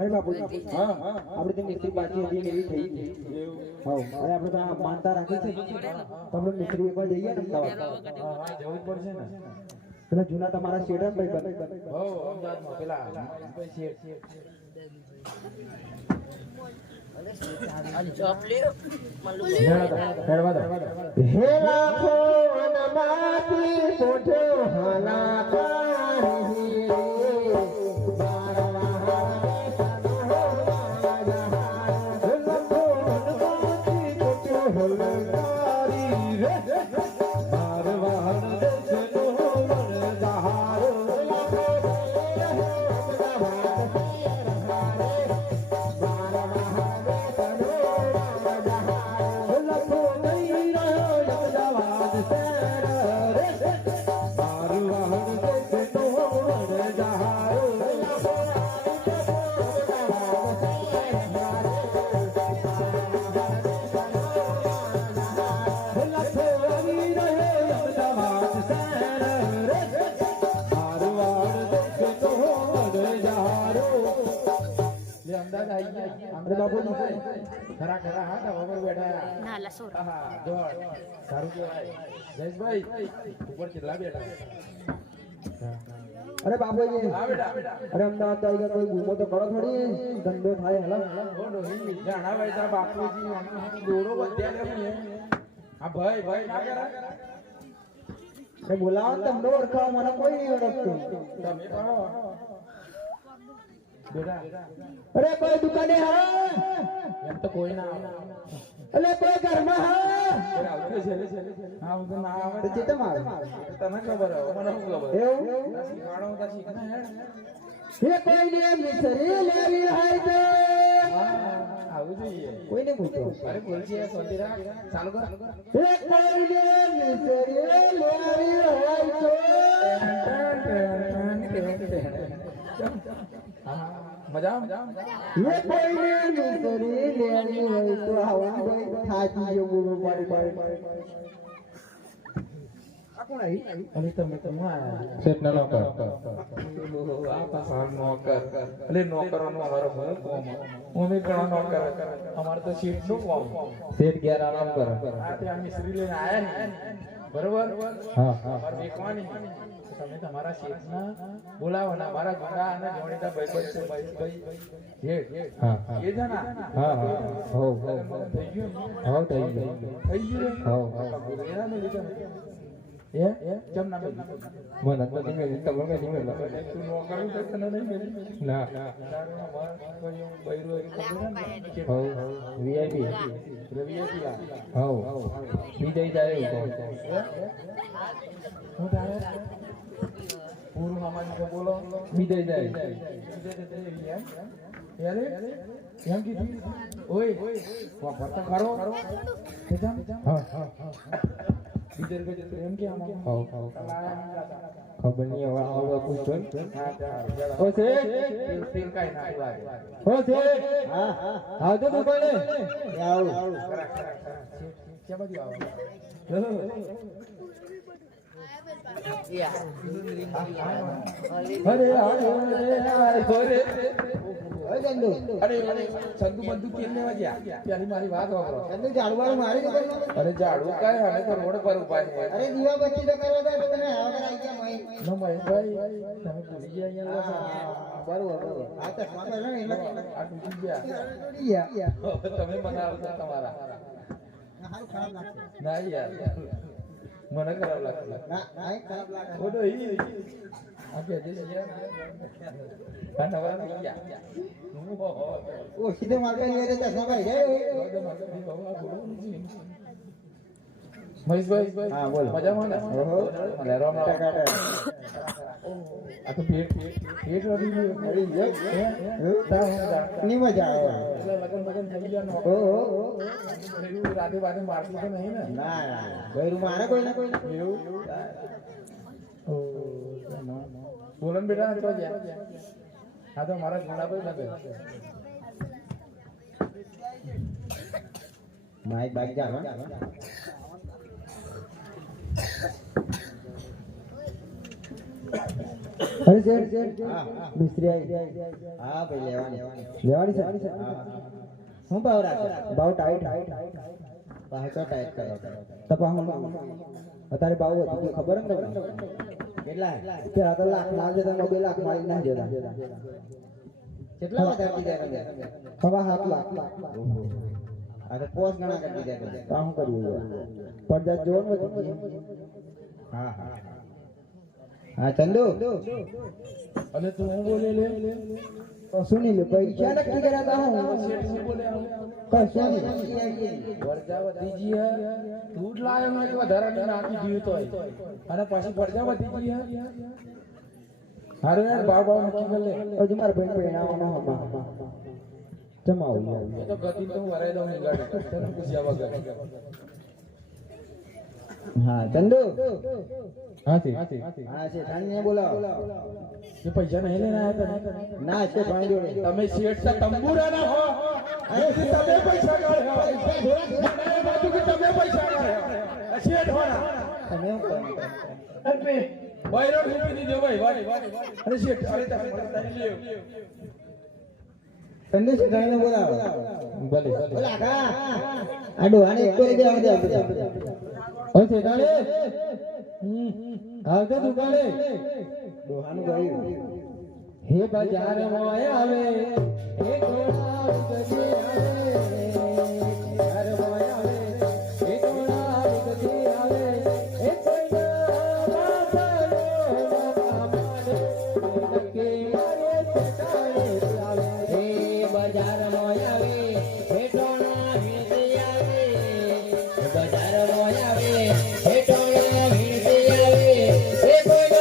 અરે બાપુ હા આપણે તો મિસ્ત્રી બાકી હતી એવી થઈ હા અરે આપણે તો માનતા રાખી છે તો આપણે મિસ્ત્રી એકવાર જઈએ ને અમદાવાદ હા જવું જ પડશે ને પેલા જૂના તમારા શેડન ભાઈ બને હો અમદાવાદમાં પેલા શેઠ હે લાખો વનમાતી પોઠો હાલા પારી અરે બાપુ ખરા ખરા હા વગર બેઠા નાલા સોર હા જોડ સારું કહેવાય જયેશભાઈ ઉપર કેટલા બેઠા અરે બાપુજી હા બેટા અરે અમદાવાદ આવી ગયા કોઈ ગુમો તો કરો થોડી ધંધો થાય હલા જાણા ભાઈ તારા બાપુજી દોડો બધ્યા ને હા ભાઈ ભાઈ ના કરા અરે બોલાવો તમને ઓળખાવ મને કોઈ નહીં ઓળખતું તમે કરો બેટા અરે કોઈ દુકાને હા એમ તો કોઈ ના આવે અરે કોઈ ઘરમાં હા આવશે છેલ્લે હા હું તો ના આવે તો ચેતમ આવે તને ખબર હોય મને શું ખબર એવું શીખવાડો તો શીખના હેડ એ કોઈ ને મિસરી લેવી હોય તો આવું જોઈએ કોઈને પૂછો અરે બોલ છે શાંતિ રાખ ચાલુ કર એ કોઈ ને મિસરી લેવી હોય તો મજા એ કોઈને મિસરી લેવી હોય તો હવા ભાઈ થાકી જો બોલો પાડી આ કોણ આવી અરે તમે તો હું આયા સેટ ના નોકર આ પાછળ નોકર અરે નોકરોનો અમારો ભલે કોમ હું ઘણો નોકર અમારે તો સીટ નું કોમ સેટ ગયા આરામ કરો આ ત્યાં મિસ્ત્રી લઈને આયા ને બરોબર હા હા અમારે વેકવાની તમે તમારા શેઠના બોલાવો ને અમારા ગંગા અને જોણીતા ભાઈ છે ભાઈ હા હા એ જણા હા હા હો હો થઈ ગયું હો થઈ ગયું થઈ ગયું હો એના મેં લીધા એ કેમ ના મેં મને તો નહીં મેલી તમને નહીં મેલા તું નોકરી તો તને નહીં મેલી ના હો વીઆઈપી હો વિજય જાય એવું હું તારે પૂરું સામાન્ય બોલો વિજય જાય એમ કીધું ઓય વાપરતા ખરો હા હા એમ કે આમાં હો હો ખબર નહીં હવે આવડો પૂછો ઓ છે તેલ કાઈ ના લાગે ઓ છે હા હા તો દુકાને આવું કે બાજુ આવો સંદુ બંદુ કેમ લેવા ગયા પેલી મારી વાત વાપરો ઝાડવાનું મારી અરે ઝાડુ કાય અમે તો રોડ પર ઉભા છે અરે દીવા બત્તી તો કરવા દે તમે હવે આવી ગયા મય નો મહેશભાઈ તમે ભૂલી ગયા અહીંયા બરોબર આ તો સ્વાગત ને એટલે આ તૂટી ગયા તમે બનાવતા તમારા હારું ખરાબ લાગશે ના યાર મને ખરાબ લાગશે ના ના ખરાબ લાગે ઓડો ઈ આ કે જે છે આ નવા થઈ ગયા ઓ સીધે મારવા લઈ રહ્યા ચશ્મા ભાઈ જાય મહેશભાઈ હા બોલો મજામાં ને ઓહો મને રામ ટકાટે આ તો પેટ રડી ગયું અરે જો ની મજા આવે લગન થઈ ગયા ઓહો રાતે બાતે મારતું તો નહીં ને ના ના ભાઈ મારે કોઈ ના કોઈ એવું બોલન બેટા તો ગયા આ તો મારા ઘોડા પર નથી માઈક બાઈક જા અરે શેઠ મિસ્ત્રી આવી હા ભાઈ લેવાની લેવાની છે હું ભાવ રાખો ભાવ ટાઈટ પાછો ટાઈટ કરો તપા હું અત્યારે ભાવ વધી ગયો ખબર ને તમને કેટલા કે આ તો લાખ લાખ છે તમે 2 લાખ મારી ના દેતા કેટલા વધારે દીધા તમે સવા 7 લાખ આ તો પોસ ગણા કરી દીધા તમે કામ કરીએ પડદા જોન વધી હા હા ચંદુ અને તું હું બોલે લે સુની લે પૈસા નક્કી કર્યા તા હું શેઠ શું બોલે કશું નહીં પ્રજાપતિ જી તું જ લાયો ને કે વધારાની નાખી દીધું તોય અને પાછી પ્રજાપતિ જી હારે યાર ભાવ નક્કી કર લે હજુ મારા ભાઈ પહેણાવવાનો હતા જમાવું એ તો ગતિ તો હું વરાઈ દઉં ગાડી તને પૂછ્યા વગર હા ચંદુ હાથી હા છે ઠાણીને બોલાવો જે પૈસા નહીં લઈને આવ્યા તમે ના છે ઠાણી જોડે તમે શેઠ સા તંબુરા ના હો અરે તમે પૈસા કાઢ્યો એ બાજુ કે તમે પૈસા કાઢ્યો શેઠ હોના તમે હું કરો અરે ભાઈ રોડ મૂકી દીધો ભાઈ અરે શેઠ અરે તમે લ્યો ચંદુ છે ઠાણીને બોલાવો ભલે બોલા કા આ ડોહાને એક કરી દેવા દે ઓય શેઠાણે આવતે દુકાને ડોહાનું ગયું હે બજાર માં આવે હે ઘોડા વિકસે આવે બજાર માં આવે હે ઘોડા વિકસે આવે હે કોઈના માથાનો મામાને નકે મારે ચટાડે આવે હે બજાર માં આવે હે ઘોડા વિકસે આવે બજાર માં આવે હે ઘોડા વિકસે આવે હે કોઈના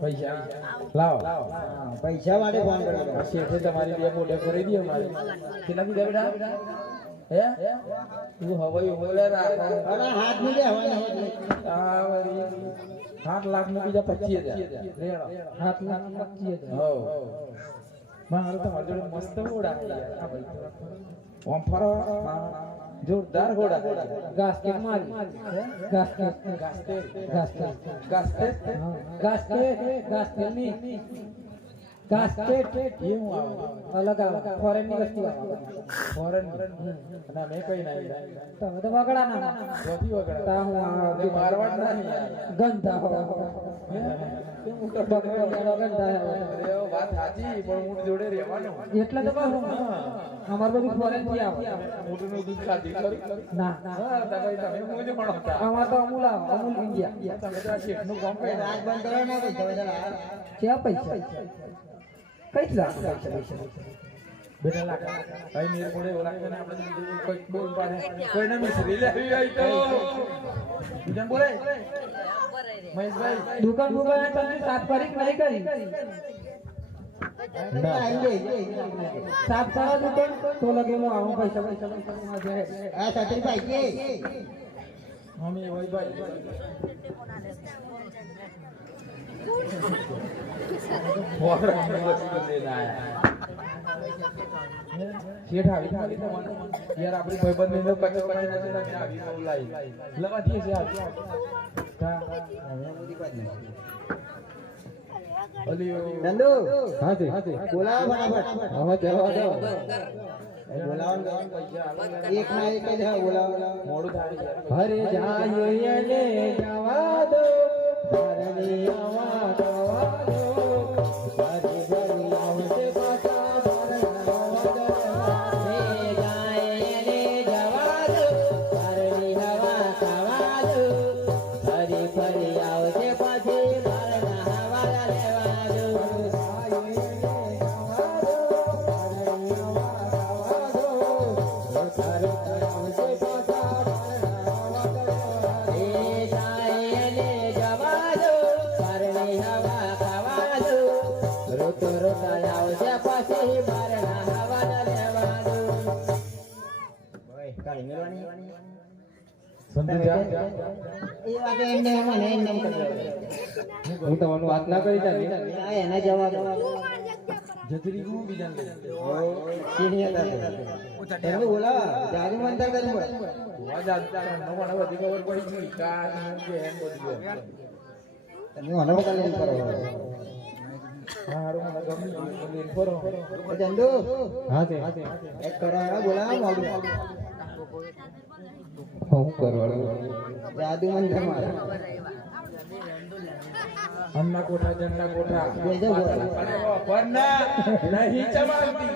પૈસા લાવો પૈસા માટે ફોન કર્યો આ શેઠે તમારી બે મોઢે કરી દીધો મારે કેટલા દીધા બેટા હે તું હવાઈ બોલે રાખ અરે હાથ ની દે હવા આ વરી 7 લાખ નું બીજા 25,000 રેડો 7 લાખ 25,000 હો મારો તો મારી જોડે મસ્ત ઘોડા છે યાર આ ભાઈ ઓમ ફરો જોરદાર ઘોડા ગાસ્કેટ મારી ગાસ્કેટ ની ગાસ્કેટ એ હું અલગ આવે ફોરેન ની વસ્તુ આવે ફોરેન ના મે કઈ નહીં તમે તો વગડા ના જોથી વગડા તા હું આ મારવાડ ના નહીં ગંધા હો વાત સાચી પણ હું જોડે રહેવાનું એટલે તો કહું અમાર બધું ફોરેન થી આવે મોટું નું દૂધ ખાધી ના તમે હું જ ભણો અમાર તો અમૂલ ઇન્ડિયા તમે તો આ શેઠ નું કામ કરી રાત બંધ કરો ના પૈસા કઈ પૈસા બેટા લાખ ભાઈ મેરે કોડે ઓલા કે આપણે કોઈ બોલ પાડે કોઈને મિસરી લેવી હોય તો બીજા બોલે મહેશભાઈ દુકાન તમે સાફ કરી નહીં કરી સાફ કરો દુકાન તો લગે હું આવું પૈસા આ છત્રી ભાઈ કે મમ્મી ભાઈ શેઠ આવી યાર આપણી ભાઈબંધ ને કચો કરી નથી ને આવી બહુ લાઈ લવા દીએ છે નંદુ હાથી બોલાવો ફટાફટ હવે જવા દો બોલાવો એક ના એક જ હા બોલાવો મોડું થાય હરે જાય લે જવા દો હરે આવા દવા દો હરે ભરી આવશે પાછા સમજો જા એ વાગે એમને મને એમ કરજો હું તમને વાત ના કરી જાની આ એના જવાબ જતરી કો બીજા લે સીની હતા એને બોલા જાદુ મંતર કરી બોલ વા જા નો પણ હવે ખબર પડી ગઈ કા કે એમ બોલી તમે મને બોલે એમ કરો હારું મને ગમી બોલી ફરો એ ચંદુ હા તે એક કરો બોલા મોડું હું કરવાનું જાદુ મંતર મારા અન્ના કોઠા જન્ના કોઠા બેજો બોલ અરે વો પરના નહીં ચમાવતી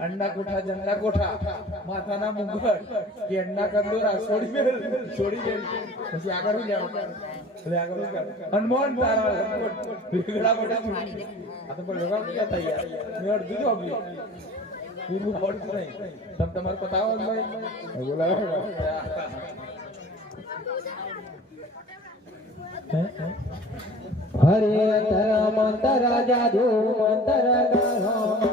અંડા કોઠા જન્ના કોઠા માથાના મુગટ કેડના કંદોરા છોડી દે પછી આગળ હું જાવ એટલે આગળ હું હનુમાન તારા વેગડા બેટા આ તો પણ લગાવ કે તૈયાર મેં અડધું જો બી પૂરું પડતું નહીં તમ તમારે પતાવો ભાઈ બોલાવો હરે તર મંતર જાદુ મંતર ગાહો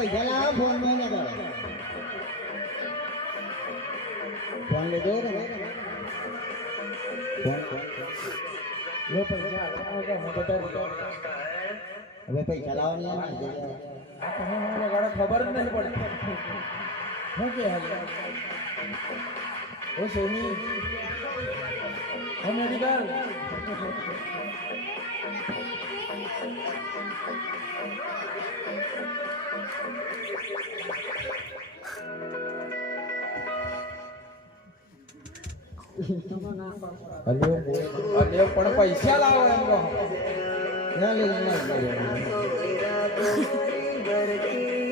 પૈસા લાવો ફોન માં ને કરો ફોન લેજો ને લો પૈસા આગળ હું બતાવી દઉં હવે પૈસા લાવો ને આ તમે મને ગાડા ખબર જ નહીં પડતી હું કે હાલ ઓ સોની ઓ મેડિકલ અલ્યો પણ પૈસા લાવો એમ કહો ના લે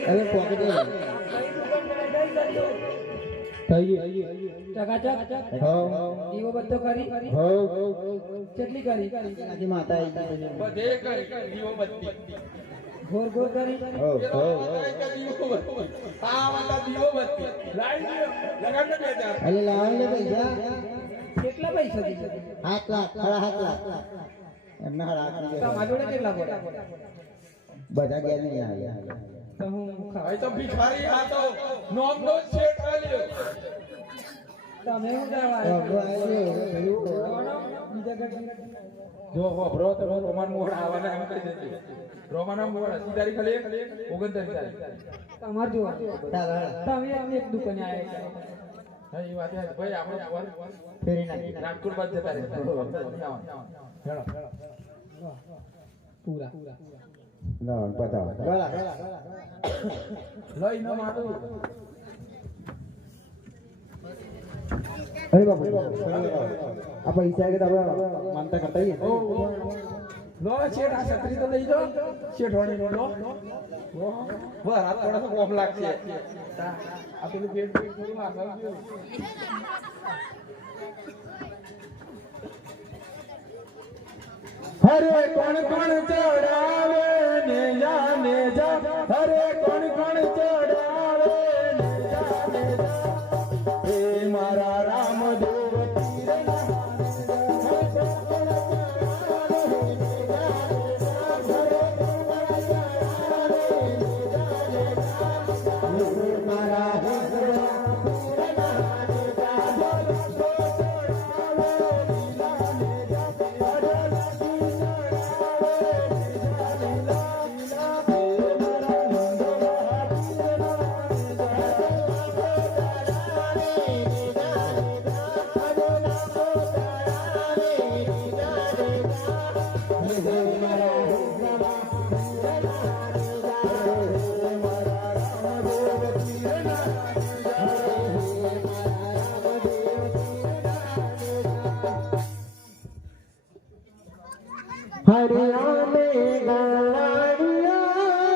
હવે પોકેટ લે દીવો બધો કરી કેટલી કરી આજે માતા આવી બધે કરી દીવો બત્તી ઘોર ઘોર કરી દીવો બત્તી આ વાલા દીવો બત્તી લાઈ દો લગાડ દે બેટા અલે લાવો ને પૈસા કેટલા પૈસા દીધા 7 લાખ 7.5 લાખ એમના લાખ તમારા જોડે કેટલા પડ્યા બધા ગયા નહીં આવ્યા તો હું ભાઈ તો ભિખારી આ તો નોમ નો શેઠ આલ્યો તમે હું કરવા જો બ્રો તો રોમાન મોહન આવવાના એમ કહી દેજો રોમાન મોહન કી તારીખ લે 29 તારીખ તમાર જો તમે અમે એક દુકાને આયા હા એ વાત છે ભાઈ આપણે ફેરી નાખી રાજકોટ બાદ જતા રહે હેલો પૂરા ના બતાવો બોલા લઈ ન મારું અરે બાપુ આ પૈસા કે તમે માનતા કરતા હી લો શેઠ આ છત્રી તો લઈ જાઓ શેઠ હોણી લો બસ આ થોડા સો કોમ લાગશે આ પેલું પેટ થોડું આગળ ગયું હરે કોણ કોણ ચડાવે ને જાને જા હરે કોણ